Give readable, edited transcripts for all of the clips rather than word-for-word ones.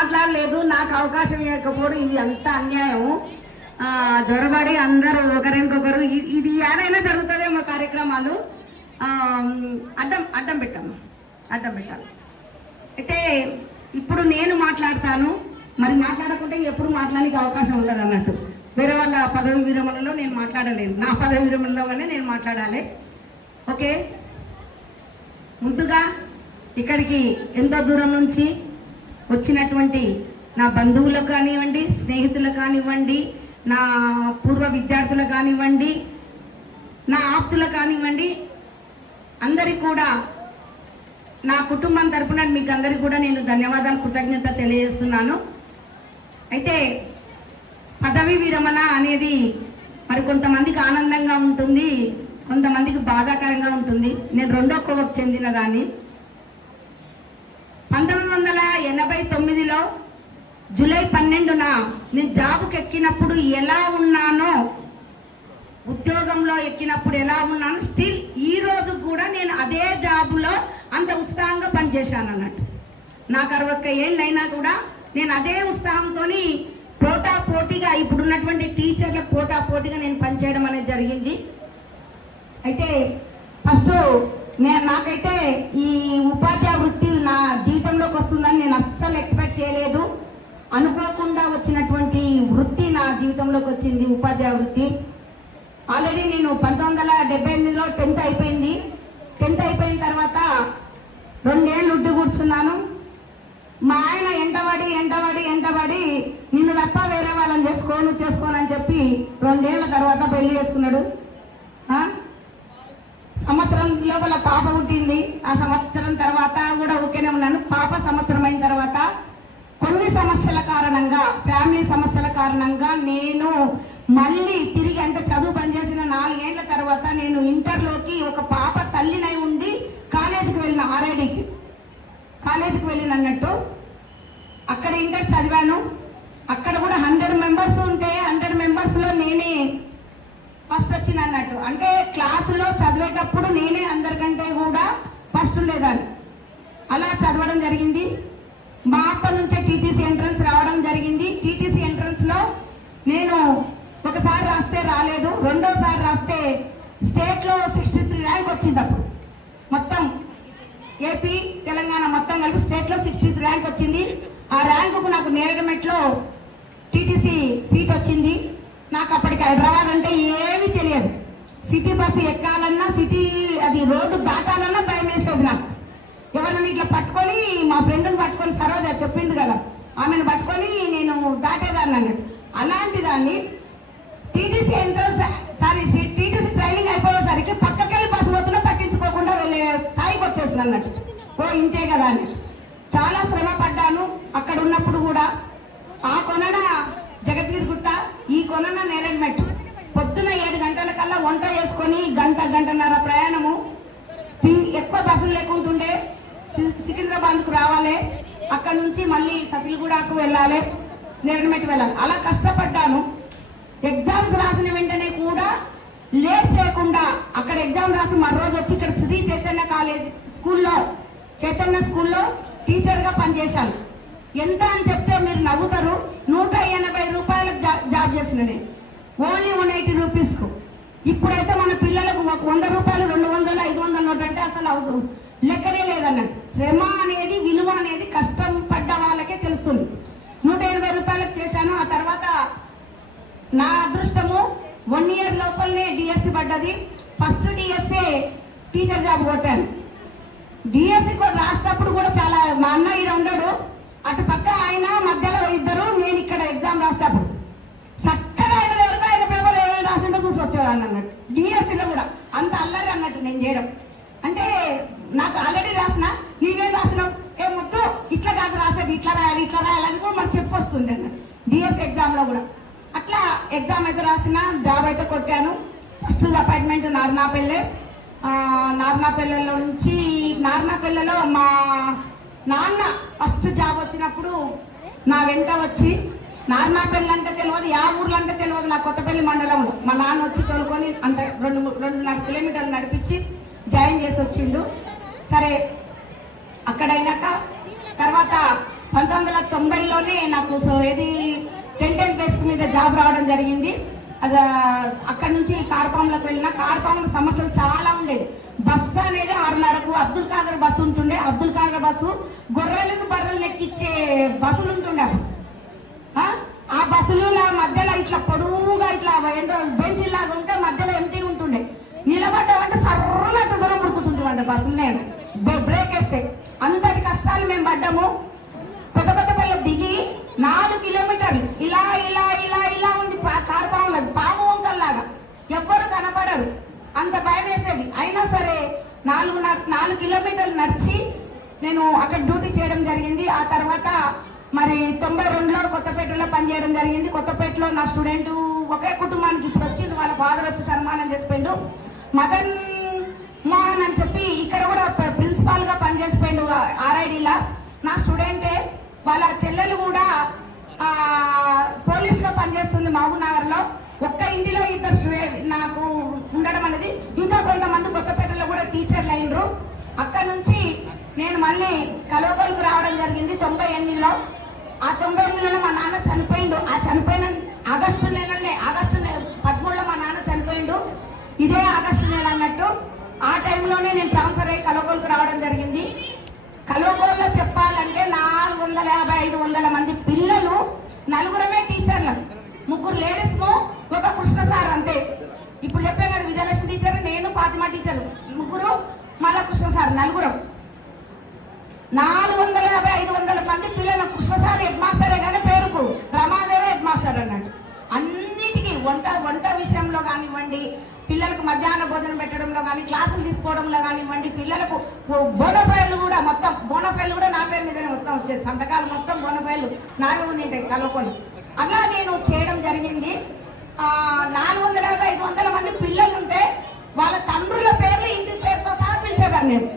మాట్లాడలేదు, నాకు అవకాశం ఇవ్వకపోవడం ఇది అంత అన్యాయం. జ్వరబడి అందరూ ఒకరికొకరు ఇది ఏదైనా జరుగుతుందేమో కార్యక్రమాలు. అడ్డం పెట్టాలి. అయితే ఇప్పుడు నేను మాట్లాడతాను, మరి మాట్లాడకుంటే ఎప్పుడు మాట్లాడడానికి అవకాశం ఉండదు అన్నట్టు. వేరే వాళ్ళ పదవి విరమణలో నేను మాట్లాడలేను, నా పదవి విరమణలోనే నేను మాట్లాడాలి. ఓకే, ముందుగా ఇక్కడికి ఎంతో దూరం నుంచి వచ్చినటువంటి నా బంధువులకు కానివ్వండి, స్నేహితులకు కానివ్వండి, నా పూర్వ విద్యార్థులకు కానివ్వండి, నా ఆప్తులకు కానివ్వండి, అందరికీ కూడా నా కుటుంబం తరపున మీకు అందరికీ కూడా నేను ధన్యవాదాలు, కృతజ్ఞత తెలియజేస్తున్నాను. అయితే పదవి విరమణ అనేది మరి కొంతమందికి ఆనందంగా ఉంటుంది, కొంతమందికి బాధాకరంగా ఉంటుంది. నేను రెండో కోవకు చెందిన దాన్ని. 1989లో జూలై 12న నేను జాబుకి ఎక్కినప్పుడు ఎలా ఉన్నానో, ఉద్యోగంలో ఎక్కినప్పుడు ఎలా ఉన్నానో, స్టిల్ ఈ రోజు కూడా నేను అదే జాబులో అంత ఉత్సాహంగా పనిచేశాను అన్నట్టు. నాకు 61 ఏళ్ళు అయినా కూడా నేను అదే ఉత్సాహంతో పోటాపోటీగా ఇప్పుడున్నటువంటి టీచర్లకు పోటాపోటీగా నేను పనిచేయడం అనేది జరిగింది. అయితే ఫస్ట్ నాకైతే ఈ ఉపాధ్యాయ వృత్తి నా జీవితంలోకి వస్తుందని నేను అస్సలు ఎక్స్పెక్ట్ చేయలేదు. అనుకోకుండా వచ్చినటువంటి వృత్తి నా జీవితంలోకి వచ్చింది, ఉపాధ్యాయ వృత్తి. ఆల్రెడీ నేను 1978లో 10th అయిపోయింది. 10th అయిపోయిన తర్వాత 2 ఏళ్ళు ఉడ్డు కూర్చున్నాను. మా ఆయన ఎంటబడి నిన్ను తప్ప వేరే వాళ్ళని చేసుకోనని చెప్పి 2 ఏళ్ల తర్వాత పెళ్లి చేసుకున్నాడు. సంవత్సరం లోపల పాప పుట్టింది. ఆ సంవత్సరం తర్వాత కూడా ఓకేనే ఉన్నాను. పాప సంవత్సరం అయిన తర్వాత కొన్ని సమస్యల కారణంగా, ఫ్యామిలీ సమస్యల కారణంగా నేను మళ్ళీ తిరిగి, అంటే చదువు పనిచేసిన 4 ఏళ్ల తర్వాత నేను ఇంటర్లోకి ఒక పాప తల్లినై ఉండి కాలేజీకి వెళ్ళిన, ఆర్ఐడికి కాలేజీకి వెళ్ళిన అన్నట్టు. అక్కడ ఇంటర్ చదివాను. అక్కడ కూడా 100 మెంబర్స్ ఉంటే 100 మెంబర్స్లో నేనే ఫస్ట్ వచ్చిన అన్నట్టు. అంటే క్లాసులో చదివేటప్పుడు నేనే అందరికంటే కూడా ఫస్ట్ ఉండేదాన్ని. అలా చదవడం జరిగింది. మా అప్ప నుంచే టీటీసీ ఎంట్రన్స్ రావడం జరిగింది. టీటీసీ ఎంట్రన్స్లో నేను ఒకసారి రాస్తే రాలేదు, రెండోసారి రాస్తే స్టేట్లో 63 ర్యాంక్ వచ్చింది. అప్పుడు మొత్తం ఏపీ తెలంగాణ మొత్తం కలిపి స్టేట్లో 63 ర్యాంక్ వచ్చింది. ఆ ర్యాంకుకు నాకు నేరడమెట్లో టీటీసీ సీట్ వచ్చింది. నాకు అప్పటికి హైదరాబాద్ అంటే ఏమీ తెలియదు. సిటీ బస్సు ఎక్కాలన్నా, సిటీ అది రోడ్డు దాటాలన్నా భయం వేసేది నాకు. ఎవరిని ఇట్లా పట్టుకొని, మా ఫ్రెండ్ని పట్టుకొని, సరోజ చెప్పింది కదా, ఆమెను పట్టుకొని నేను దాటేదాన్ని అన్నట్టు. అలాంటి దాన్ని టీటీసీ టీటీసీ ట్రైనింగ్ అయిపోయేసరికి పక్కకెళ్ళి బస్సు పోతున్నా పట్టించుకోకుండా వెళ్ళే స్థాయికి వచ్చేసింది అన్నట్టు. ఇంతే కదా అని చాలా శ్రమ పడ్డాను అక్కడ ఉన్నప్పుడు కూడా. ఆ కొనన జగద్గిరిగుట్ట, ఈ కొనన నేరేడుమెట్టు. పొద్దున 7 గంటల కల్లా వంట చేసుకొని గంటన్నర ప్రయాణము. ఎక్కువ బస్సులు లేకుంటుండే. సికింద్రాబాద్కు రావాలి, అక్కడ నుంచి మళ్ళీ సఫిల్గూడకు వెళ్ళాలి, నేరేడుమెట్టు వెళ్ళాలి. అలా కష్టపడ్డాను. ఎగ్జామ్స్ రాసిన వెంటనే కూడా లేట్ చేయకుండా అక్కడ ఎగ్జామ్ రాసి మరోజు వచ్చి ఇక్కడ శ్రీ చైతన్య కాలేజ్ చైతన్య స్కూల్లో టీచర్గా పనిచేశాను. ఎంత అని చెప్తే మీరు నవ్వుతారు. 180 రూపాయలకు జాబ్ చేసిన నేను, ఓన్లీ 180 రూపీస్కు. ఇప్పుడైతే మన పిల్లలకు 100 రూపాయలు, 200, 500 నోట్ అంటే అసలు అవసరం లెక్కనే లేదన్నట్టు. శ్రమ అనేది, విలువ అనేది కష్టం పడ్డ వాళ్ళకే తెలుస్తుంది. 180 రూపాయలకు చేశాను. ఆ తర్వాత నా అదృష్టము 1 ఇయర్ లోపలనే డిఎస్సి పడ్డది. ఫస్ట్ డిఎస్ఏ టీచర్ జాబ్ కొట్టాను. డిఎస్సి రాసేటప్పుడు కూడా చాలా, మా అన్న ఈడ ఉండడు, అటు పక్క ఆయన, మధ్యలో ఇద్దరు, నేను ఇక్కడ ఎగ్జామ్ రాసేటప్పుడు చక్కగా ఆయన ఎవరికో ఆయన పేపర్ ఏమైనా రాసిందో చూసి వచ్చేదాన్ని అన్నట్టు. డిఎస్సిలో కూడా అంత అల్లరి అన్నట్టు నేను చేయడం. అంటే నాకు ఆల్రెడీ రాసిన, నీవేం రాసినావు, మొత్తం ఇట్లా కాదు రాసేది, ఇట్లా రాయాలని కూడా మనకు చెప్పొస్తుండే అన్నట్టు. డిఎస్సి ఎగ్జామ్లో కూడా అట్లా ఎగ్జామ్ అయితే రాసిన, జాబ్ అయితే కొట్టాను. ఫస్ట్ అపాయింట్మెంట్ నార్నాపల్లెలో నుంచి, నార్నాపల్లెలో మా నాన్న ఫస్ట్ జాబ్ వచ్చినప్పుడు నా వెంట వచ్చి, నార్నాపల్లి అంటే తెలియదు, యా ఊర్లు అంటే తెలియదు, నా కొత్తపల్లి మండలంలో మా నాన్న వచ్చి తోలుకొని అంటే 2.5 కిలోమీటర్లు నడిపించి జాయిన్ చేసి వచ్చిండు. సరే అక్కడైనాక తర్వాత 1990లోనే నాకు ఏది 10 బేసిక్ మీద జాబ్ రావడం జరిగింది. అది అక్కడ నుంచి కార్పాంలోకి వెళ్ళిన కార్పాంలో సమస్యలు చాలా ఉండేది. బస్సు అనేది 6:30కు అబ్దుల్ ఖాదర్ బస్సు ఉంటుండే. అబ్దుల్ ఖాదర్ బస్సు గొర్రెలను బర్రెలను ఎక్కించే బస్సులు ఉంటుండే. ఆ బస్సులు మధ్యలో ఇట్లా పొడువుగా ఇట్లా ఏంటో బెంచ్ లాగా ఉంటే మధ్యలో ఎంటీ ఉంటుండే. నిలబడ్డామంటే సర్రనట్టు దూరం ఉడుకుతుంటామంట బస్సులు. నేను బ్రేక్ వేస్తే అంతటి కష్టాలు మేము పడ్డాము. కొత్తపల్లి దిగి 4 కిలోమీటర్లు ఇలా ఇలా ఇలా ఇలా ఉంది కార్పాంలో, పాము వంకల్లాగా ఎవ్వరు కనపడరు, అంత భయం వేసేది. అయినా సరే 4 కిలోమీటర్లు నడిచి నేను అక్కడ డ్యూటీ చేయడం జరిగింది. ఆ తర్వాత మరి 92లో కొత్తపేటలో పనిచేయడం జరిగింది. కొత్తపేటలో నా స్టూడెంట్ ఒకే కుటుంబానికి ఇప్పుడు వచ్చింది, వాళ్ళ ఫాదర్ వచ్చి సన్మానం చేసిపోయిండు, మదన్ మోహన్ అని చెప్పి. ఇక్కడ కూడా ప్రిన్సిపాల్ గా పనిచేసిపోయిండు ఆర్ఐడిలా. నా స్టూడెంటే, వాళ్ళ చెల్లెలు కూడా పోలీస్ గా పనిచేస్తుంది మహబూబ్నగర్ లో. ఒక్క ఇంటిలో 2 స్టూడెంట్ నాకు ఉండడం అనేది. ఇంకా కొంతమంది కొత్తపేటలో కూడా టీచర్లు అయినరు. అక్కడ నుంచి నేను మళ్ళీ కలవకల్కి రావడం జరిగింది 98లో. ఆ 98లో మా నాన్న చనిపోయిండు. ఆ చనిపోయిన ఆగస్టు 13లో మా నాన్న చనిపోయిండు. ఇదే ఆగస్టు నెల అన్నట్టు. ఆ టైంలోనే నేను ట్రాన్స్ఫర్ అయ్యి కలవకల్కి రావడం జరిగింది. కలవకోల్లో చెప్పాలంటే 450-500 మంది పిల్లలు, 4 టీచర్లు, 3 లేడీస్, ఒక కృష్ణ సార్ అంతే. ఇప్పుడు చెప్పాను కదా, విజయలక్ష్మి టీచర్, నేను ఫాతిమా టీచర్, 3, మళ్ళా కృష్ణ సార్, 4. 450-500 మంది పిల్లల కృష్ణ సార్ హెడ్ మాస్టరే కానీ పేరుకు రమాదేవి హెడ్ మాస్టర్ అన్నట్టు. అన్నిటికీ వంట విషయంలో కానివ్వండి, పిల్లలకు మధ్యాహ్న భోజనం పెట్టడంలో కానీ, క్లాసులు తీసుకోవడంలో కానివ్వండి, పిల్లలకు బోనఫైల్ కూడా మొత్తం బోనఫైల్ కూడా నా పేరు మీదనే మొత్తం వచ్చేది. సంతకాలు మొత్తం బోనఫైల్ నావే ఉంటాయి కలవకోలు. అలా నేను చేయడం జరిగింది. 450-500 మంది పిల్లలు ఉంటే వాళ్ళ తండ్రుల పేర్లు ఇంటి పేరుతో సహా పిలిచేదాన్ని. నేను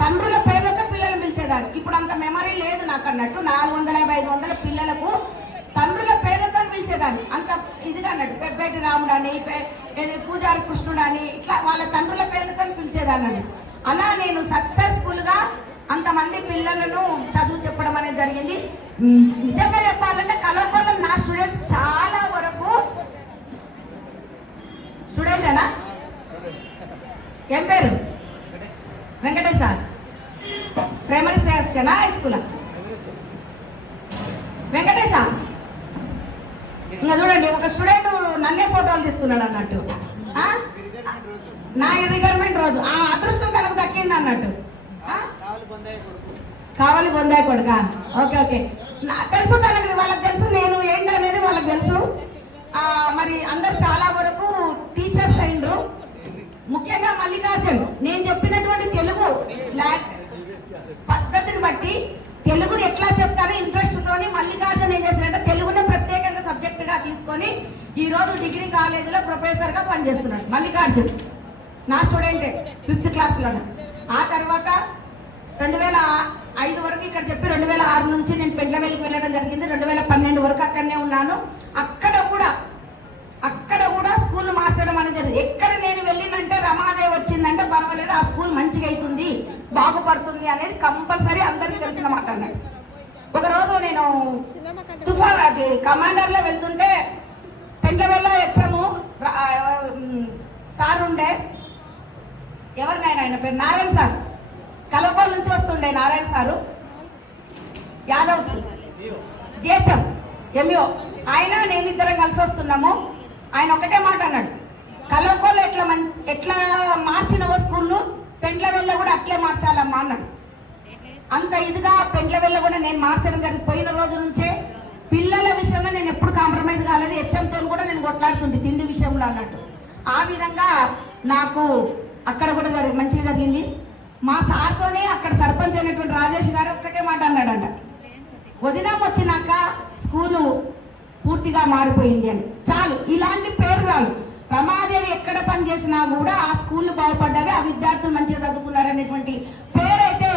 తండ్రుల పేర్లతో పిల్లలు పిలిచేదాన్ని. ఇప్పుడు అంత మెమరీ లేదు నాకు అన్నట్టు. 450-500 పిల్లలకు తండ్రుల పేర్లతో పిలిచేదాన్ని. అంత ఇదిగా అన్నట్టు. పెబ్బేటి రాముడు అని, పూజారి కృష్ణుడు అని, ఇట్లా వాళ్ళ తండ్రుల పేర్లతో పిలిచేదాన్ని అన్నట్టు. అలా నేను సక్సెస్ఫుల్ గా అంతమంది పిల్లలను చదువు చెప్పడం అనేది జరిగింది. నిజంగా చెప్పాలంటే కలవకోలం నా స్టూడెంట్స్ చాలా వరకు స్టూడెంటేనా? ఏం పేరు? వెంకటేశ. ప్రైమరీ చేస్తేనా హై స్కూలా? వెంకటేశ. ఇంకా చూడండి, ఒక స్టూడెంట్ నన్నే ఫోటోలు తీస్తున్నాడు అన్నట్టు. నా రిటైర్మెంట్ రోజు ఆ అదృష్టం కనుక దక్కింది అన్నట్టు. కావాలి బొందాయి కొడుక. ఓకే ఓకే, తెలుసు తనకి, వాళ్ళకి తెలుసు నేను ఏంటి అనేది వాళ్ళకి తెలుసు. మరి అందరు చాలా వరకు టీచర్స్ అయినరు. ముఖ్యంగా మల్లికార్జున్, నేను చెప్పినటువంటి తెలుగు పద్ధతిని బట్టి తెలుగుని ఎట్లా చెప్తారో ఇంట్రెస్ట్ తోని మల్లికార్జున్ ఏం చేశారంటే తెలుగునే ప్రత్యేకంగా సబ్జెక్ట్ గా తీసుకొని ఈ రోజు డిగ్రీ కాలేజీలో ప్రొఫెసర్ గా పనిచేస్తున్నాడు మల్లికార్జున్. నా స్టూడెంటే 5th క్లాస్లో. ఆ తర్వాత 2005 వరకు ఇక్కడ చెప్పి 2006 నుంచి నేను పెండ్లవెల్లికి వెళ్ళడం జరిగింది. 2012 వరకు అక్కడనే ఉన్నాను. అక్కడ కూడా స్కూల్ మార్చడం అనేది జరిగింది. ఎక్కడ నేను వెళ్ళినంటే రమాదేవి వచ్చిందంటే పర్వాలేదు, ఆ స్కూల్ మంచిగా అవుతుంది, బాగుపడుతుంది అనేది కంపల్సరీ అందరికీ తెలిసిన మాట అన్నాడు. ఒకరోజు నేను తుఫాన్ అది కమాండర్లో వెళ్తుంటే పెండ్లవెల్లో హెచ్ఎము సార్ ఉండే, ఎవరినైనా ఆయన పేరు నారాయణ సార్, కలవకోల్ నుంచి వస్తుండే నారాయణ సారు, యాదవ్ జేచం ఎంఓ, ఆయన నేను ఇద్దరం కలిసి వస్తున్నాము. ఆయన ఒకటే మాట అన్నాడు, కలవకోల్ ఎట్లా మార్చినవో స్కూళ్ళు పెండ్లవెల్లో కూడా అట్లే మార్చాలమ్మా అన్నాడు. అంత ఇదిగా పెండ్లవెల్లో కూడా నేను మార్చడం జరిగింది. పోయిన రోజు నుంచే పిల్లల విషయంలో నేను ఎప్పుడు కాంప్రమైజ్ కాలేదు. హెచ్ఎంతో కూడా నేను కొట్లాడుతుంది తిండి విషయంలో అన్నట్టు. ఆ విధంగా నాకు అక్కడ కూడా మంచిగా జరిగింది. మా సార్తోనే అక్కడ సర్పంచ్ అయినటువంటి రాజేష్ గారు ఒక్కటే మాట అన్నాడంట, వదినం వచ్చినాక స్కూలు పూర్తిగా మారిపోయింది అని. చాలు, ఇలాంటి పేరు చాలు. రమాదేవి ఎక్కడ పని చేసినా కూడా ఆ స్కూళ్ళు బాగుపడ్డావి, ఆ విద్యార్థులు మంచిగా చదువుకున్నారనేటువంటి పేరైతే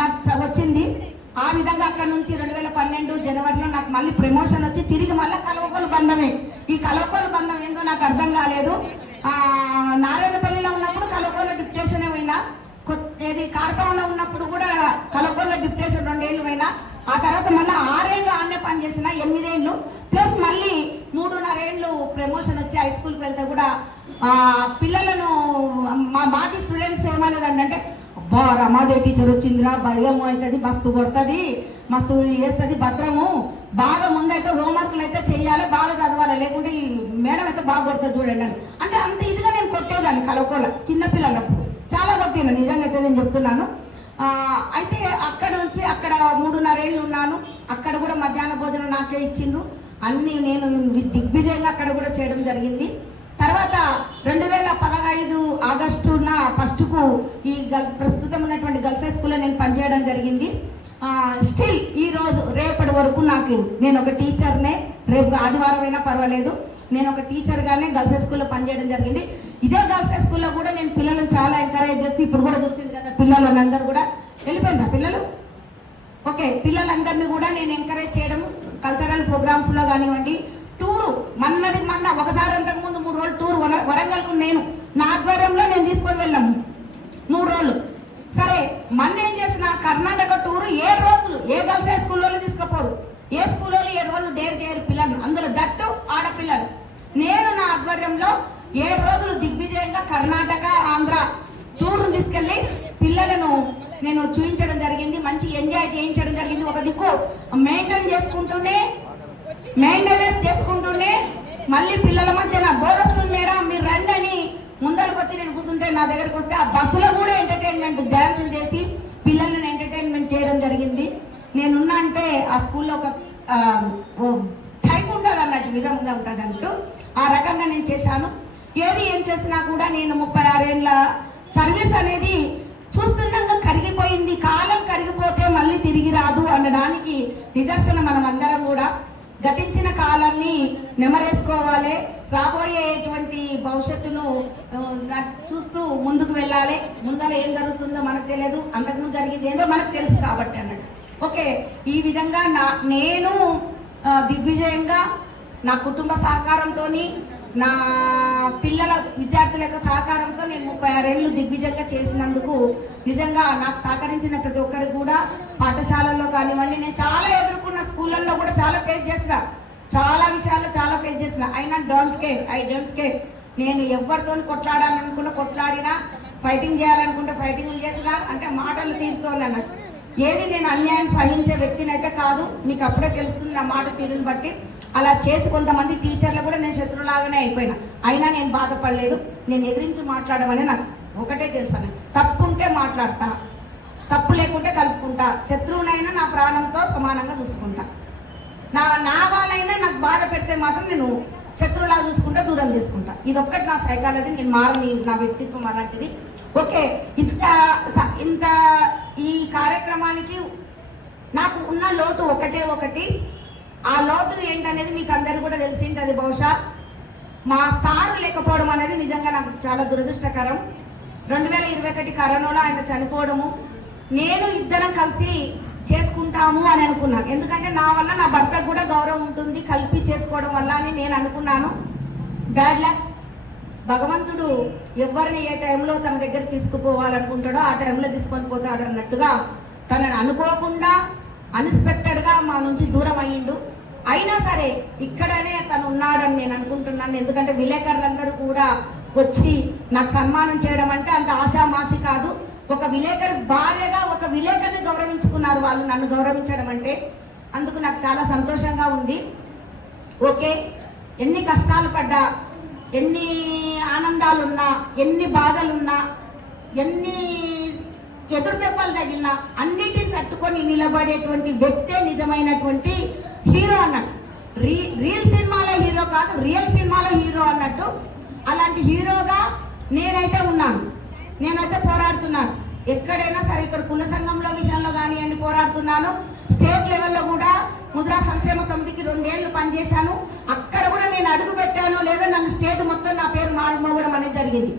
నాకు వచ్చింది. ఆ విధంగా అక్కడ నుంచి 2012 జనవరిలో నాకు మళ్ళీ ప్రమోషన్ వచ్చి తిరిగి మళ్ళీ కలవకోలు బంధమే. ఈ కలవకోలు బంధం ఏందో నాకు అర్థం కాలేదు. నారాయణపల్లిలో ఉన్నప్పుడు కలవకోల డిప్యుటేషన్ పోయినా, కార్పంలో ఉన్నప్పుడు కూడా కలవకోల డిప్యుటేషన్ 2 ఏళ్ళు పోయినా, ఆ తర్వాత మళ్ళీ 6 ఏళ్ళు ఆడనే పనిచేసిన, 8 ఏళ్ళు ప్లస్ మళ్ళీ 3.5 ఏళ్ళు ప్రమోషన్ వచ్చి హై స్కూల్కి వెళ్తే కూడా పిల్లలను మా మాజీ స్టూడెంట్స్ ఏమనేదండి అంటే, అబ్బా రమాదేవి టీచర్ వచ్చిందిరా, భయం అవుతుంది, మస్తు కొడుతుంది, మస్తు వేస్తుంది, భద్రము, బాగా ముందైతే హోంవర్క్లు అయితే చెయ్యాలి, బాగా చదవాలి, లేకుంటే ఈ మేడం అయితే బాగా కొడుతుంది చూడండి అని. అంటే అంత ఇదిగా నేను కొట్టేదాన్ని కలవకోల చిన్నపిల్లలప్పుడు, చాలా కొట్టిన నిజంగా అయితే నేను చెప్తున్నాను. అయితే అక్కడ నుంచి అక్కడ 3.5 ఏళ్ళు ఉన్నాను. అక్కడ కూడా మధ్యాహ్న భోజనం నాకే ఇచ్చిండ్రు, అన్నీ నేను దిగ్విజయంగా అక్కడ కూడా చేయడం జరిగింది. తర్వాత 2015 ఆగస్టున ఫస్ట్కు ఈ ప్రస్తుతం ఉన్నటువంటి గర్ల్స్ హై స్కూల్లో నేను పనిచేయడం జరిగింది. స్టిల్ ఈ రోజు రేపటి వరకు నేను ఒక టీచర్నే, రేపు ఆదివారం అయినా పర్వాలేదు, నేను ఒక టీచర్గానే గర్ల్స్ హై స్కూల్లో పనిచేయడం జరిగింది. ఇదే గర్ల్స్ హై స్కూల్లో కూడా నేను పిల్లలను చాలా ఎంకరేజ్ చేసి, ఇప్పుడు కూడా చూసింది కదా పిల్లలను అందరూ కూడా వెళ్ళిపోయినా పిల్లలు, ఓకే, పిల్లలందరినీ కూడా నేను ఎంకరేజ్ చేయడం, కల్చరల్ ప్రోగ్రామ్స్లో కానివ్వండి, టూరు మొన్న ఒకసారి అంతకుముందు 3 రోజులు టూర్ వరంగల్కు నేను నా ఆధ్వర్యంలో నేను తీసుకొని వెళ్ళాము 3 రోజులు. సరే మొన్న ఏం చేసిన కర్ణాటక టూరు 7 రోజులు, ఏ గర్ల్స్ హై స్కూల్లో తీసుకుపోరు, ఏ స్కూల్లో 7 రోజులు డేర్ చేయరు పిల్లలు, అందులో దట్టు ఆడపిల్లలు. నేను నా ఆధ్వర్యంలో 7 రోజులు దిగ్విజయంగా కర్ణాటక ఆంధ్ర టూర్ను తీసుకెళ్ళి పిల్లలను నేను చూపించడం జరిగింది, మంచి ఎంజాయ్ చేయించడం జరిగింది. ఒక దిక్కు మెయింటెనెన్స్ చేసుకుంటూనే మళ్ళీ పిల్లల మధ్యన బోర్ వస్తుంది మేడం మీరు రండి అని ముందరకు వచ్చి నేను కూర్చుంటే నా దగ్గరకు వస్తే ఆ బస్సులో కూడా ఎంటర్టైన్మెంట్ డ్యాన్సులు చేసి పిల్లల్ని ఎంటర్టైన్మెంట్ చేయడం జరిగింది. నేనున్నా అంటే ఆ స్కూల్లో ఒక టైప్ ఉంటుంది అన్నట్టు, విధంగా ఉంటుంది అన్నట్టు, ఆ రకంగా నేను చేశాను. ఏం చేసినా కూడా నేను 36 ఏళ్ళ సర్వీస్ అనేది చూస్తున్నాక కరిగిపోయింది. కాలం కరిగిపోతే మళ్ళీ తిరిగి రాదు అనడానికి నిదర్శనం మనం అందరం కూడా. గతించిన కాలాన్ని నెమరేసుకోవాలి, రాబోయేటువంటి భవిష్యత్తును చూస్తూ ముందుకు వెళ్ళాలి. ముందర ఏం జరుగుతుందో మనకు తెలియదు, అంతకుముందు జరిగింది ఏదో మనకు తెలుసు కాబట్టి అన్నట్టు. ఓకే, ఈ విధంగా నేను దిగ్విజయంగా నా కుటుంబ సహకారంతో, నా పిల్లల విద్యార్థుల యొక్క సహకారంతో నేను 36 ఏళ్ళు దిగ్విజయంగా చేసినందుకు నిజంగా నాకు సహకరించిన ప్రతి ఒక్కరికి కూడా, పాఠశాలల్లో కానివ్వండి, నేను చాలా ఎదుర్కొన్న స్కూళ్ళల్లో కూడా చాలా ఫేస్ చేసిన, చాలా విషయాల్లో చాలా ఫేస్ చేసిన. అయినా ఐ డోంట్ కేర్. నేను ఎవరితో కొట్లాడాలనుకుంటే కొట్లాడినా, ఫైటింగ్ చేయాలనుకుంటే ఫైటింగ్లు చేసినా, అంటే మాటలు తీరుతోంది అన్నట్టు. ఏది నేను అన్యాయం సహించే వ్యక్తిని అయితే కాదు, మీకు అప్పుడే తెలుస్తుంది నా మాట తీరుని బట్టి. అలా చేసి కొంతమంది టీచర్లు కూడా నేను శత్రులాగానే అయిపోయినా, అయినా నేను బాధపడలేదు. నేను ఎదిరించి మాట్లాడమని నాకు ఒకటే తెలుసాను, తప్పు ఉంటే మాట్లాడతా, తప్పు లేకుంటే కలుపుకుంటా, శత్రువునైనా నా ప్రాణంతో సమానంగా చూసుకుంటా. నా వాళ్ళైనా నాకు బాధ పెడితే మాత్రం నేను శత్రువులా చూసుకుంటా, దూరం చేసుకుంటా. ఇది ఒక్కటి నా సైకాలజీ, నేను మారని, నా వ్యక్తిత్వం అలాంటిది. ఓకే, ఇంత ఈ కార్యక్రమానికి నాకు ఉన్న లోటు ఒకటి. ఆ లోటు ఏంటనేది మీకు అందరికీ కూడా తెలిసింది. బహుశా మా సారు లేకపోవడం అనేది నిజంగా నాకు చాలా దురదృష్టకరం. 2021 కరోనాలో ఆయన చనిపోవడము, నేను ఇద్దరం కలిసి చేసుకుంటాము అని అనుకున్నాను. ఎందుకంటే నా వల్ల నా భర్తకు కూడా గౌరవం ఉంటుంది కలిపి చేసుకోవడం వల్ల అని నేను అనుకున్నాను. బ్యాడ్ లక్, భగవంతుడు ఎవరిని ఏ టైంలో తన దగ్గర తీసుకుపోవాలనుకుంటాడో ఆ టైంలో తీసుకొని పోతాడు అన్నట్టుగా తనని అనుకోకుండా అన్ఎక్స్పెక్టెడ్గా మా నుంచి దూరం అయ్యిండు. అయినా సరే ఇక్కడనే తను ఉన్నాడని నేను అనుకుంటున్నాను. ఎందుకంటే విలేకరులందరూ కూడా వచ్చి నాకు సన్మానం చేయడం అంటే అంత ఆషామాషి కాదు. ఒక విలేకరి భార్యగా ఒక విలేకరిని గౌరవించుకున్నారు వాళ్ళు, నన్ను గౌరవించడం అంటే. అందుకు నాకు చాలా సంతోషంగా ఉంది. ఓకే, ఎన్ని కష్టాలు పడ్డా, ఎన్ని ఆనందాలున్నా, ఎన్ని బాధలున్నా, ఎన్ని ఎదురు దెబ్బలు తగిలినా అన్నిటిని తట్టుకొని నిలబడేటువంటి వ్యక్తే నిజమైనటువంటి హీరో అన్నట్టు. రియల్ సినిమాలో హీరో కాదు, రియల్ సినిమాలో హీరో అన్నట్టు. అలాంటి హీరోగా నేనైతే ఉన్నాను, నేనైతే పోరాడుతున్నాను. ఎక్కడైనా సరే, ఇక్కడ కుల సంఘంలో విషయంలో కానివ్వండి పోరాడుతున్నాను. స్టేట్ లెవెల్లో కూడా ముద్రా సంక్షేమ సమితికి 2 ఏళ్ళు పనిచేశాను. అక్కడ కూడా నేను అడుగు పెట్టాను, లేదా నన్ను స్టేట్ మొత్తం నా పేరు మారుమోగడం అనేది జరిగింది.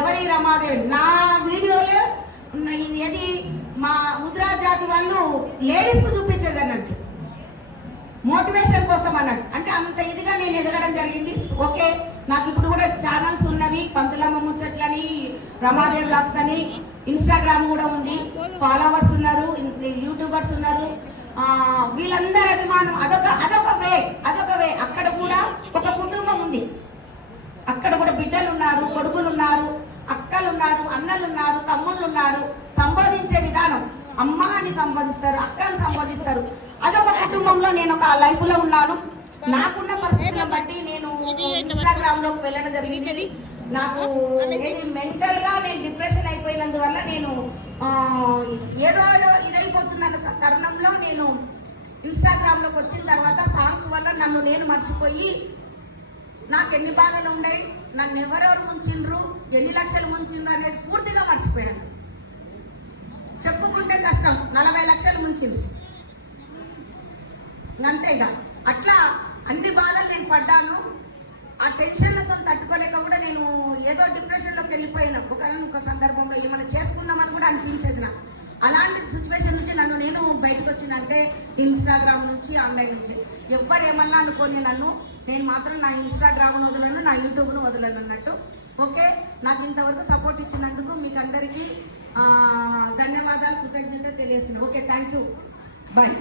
ఎవరి రమాదేవి నా వీడియోలో ఏది మా ముద్రా జాతి వాళ్ళు లేడీస్కు చూపించేది అన్నట్టు, మోటివేషన్ కోసం అన్నట్టు. అంటే అంత ఇదిగా నేను ఎదగడం జరిగింది. ఓకే, నాకు ఇప్పుడు కూడా ఛానల్స్ ఉన్నవి, పంతులమ్మ ముచ్చట్లని, రమాదేవి బ్లాగ్స్ అని, ఇన్స్టాగ్రామ్ కూడా ఉంది, ఫాలోవర్స్ ఉన్నారు, యూట్యూబర్స్ ఉన్నారు, వీళ్ళందరి అభిమానం అదొక వే. అక్కడ కూడా ఒక కుటుంబం ఉంది, అక్కడ కూడా బిడ్డలు ఉన్నారు, కొడుకులు ఉన్నారు, అక్కలు ఉన్నారు, అన్నలు ఉన్నారు, తమ్ముళ్ళు ఉన్నారు. సంబోధించే విధానం అమ్మ అని సంబోధిస్తారు, అక్క అని సంబోధిస్తారు. అదొక కుటుంబంలో నేను ఒక లైఫ్ లో ఉన్నాను. నాకున్న పరిస్థితులను బట్టి నేను ఇన్స్టాగ్రామ్ లోకి వెళ్ళడం జరిగింది. నాకు మెంటల్ గా నేను డిప్రెషన్ అయిపోయినందువల్ల నేను ఏదో ఇదైపోతుందన్న తరుణంలో నేను ఇన్స్టాగ్రామ్ లోకి వచ్చిన తర్వాత సాంగ్స్ వల్ల నన్ను నేను మర్చిపోయి నాకు ఎన్ని బాధలు ఉన్నాయి, నన్ను ఎవరెవరు ముంచిండ్రు, ఎన్ని లక్షలు ముంచిండ్రు అనేది పూర్తిగా మర్చిపోయాను. చెప్పుకుంటే కష్టం, 40 లక్షలు ముంచింది అంతేగా. అట్లా అన్ని బాధలు నేను పడ్డాను. ఆ టెన్షన్లతో తట్టుకోలేక కూడా నేను ఏదో డిప్రెషన్లోకి వెళ్ళిపోయాను. ఒక సందర్భంలో ఏమైనా చేసుకుందామని కూడా అనిపించేది నాకు. అలాంటి సిచ్యువేషన్ నుంచి నన్ను నేను బయటకు వచ్చిందంటే ఇన్స్టాగ్రామ్ నుంచి, ఆన్లైన్ నుంచి. ఎవ్వరు ఏమన్నా అనుకోని నేను మాత్రం నా ఇన్స్టాగ్రామ్ను వదలను, నా యూట్యూబ్ను వదలను అన్నట్టు. ఓకే, నాకు ఇంతవరకు సపోర్ట్ ఇచ్చినందుకు మీకు అందరికీ ధన్యవాదాలు, కృతజ్ఞత తెలియజేస్తున్నాను. Okay, thank you, bye.